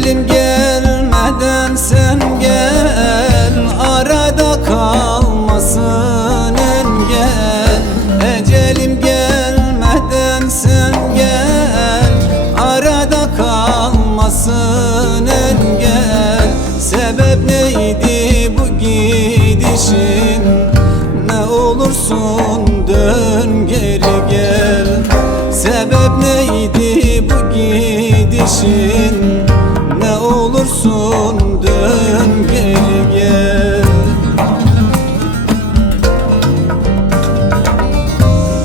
Ecelim gelmeden sen gel, arada kalmasın engel. Ecelim gelmeden sen gel, arada kalmasın engel. Sebep neydi bu gidişin? Ne olursun dön geri gel. Sebep neydi bu gidişin? Ne olursun dön geri gel.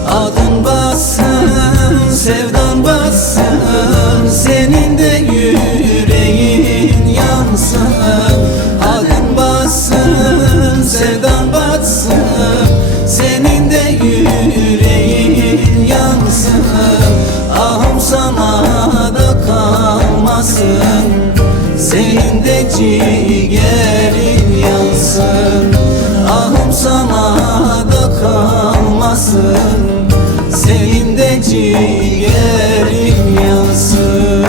Adın bassın, sevdan bassın, senin de yüreğin yansın. Adın bassın, sevdan bassın, senin de yüreğin yansın. Ahım sana da kalmasın, senin de ciğerin yansın. Ahım sana da kalmasın, senin de ciğerin yansın.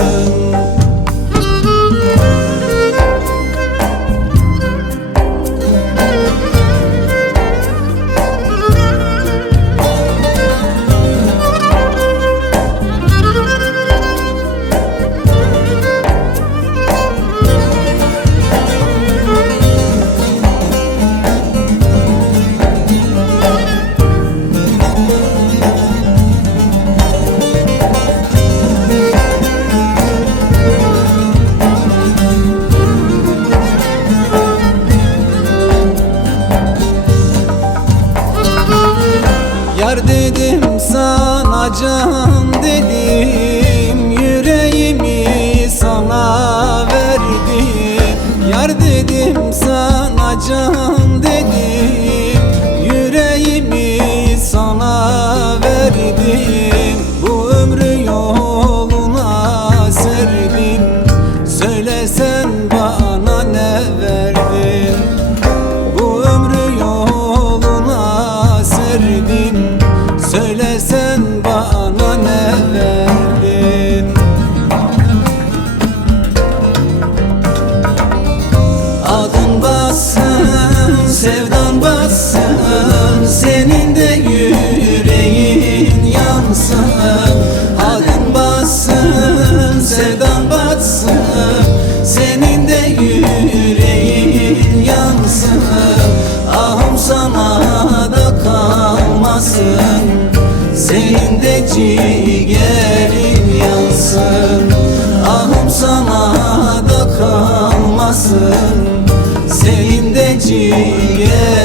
Yar dedim sana, can dedim, yüreğimi sana verdim. Yar dedim sana, can dedim, yüreğimi sana verdim. Bu ömrü yoluna serdim, söylesen bana ne verdin? Bu ömrü yoluna serdim, söylesen bana ne verdin? Adın bassın, sevdan bassın, senin de yüreğin yansın. Adın bassın, sevdan bassın, senin de yüreğin yansın. Ahım sana da kalmasın, senin de ciğerin yansın. Ahım sana da kalmasın, senin de ciğerin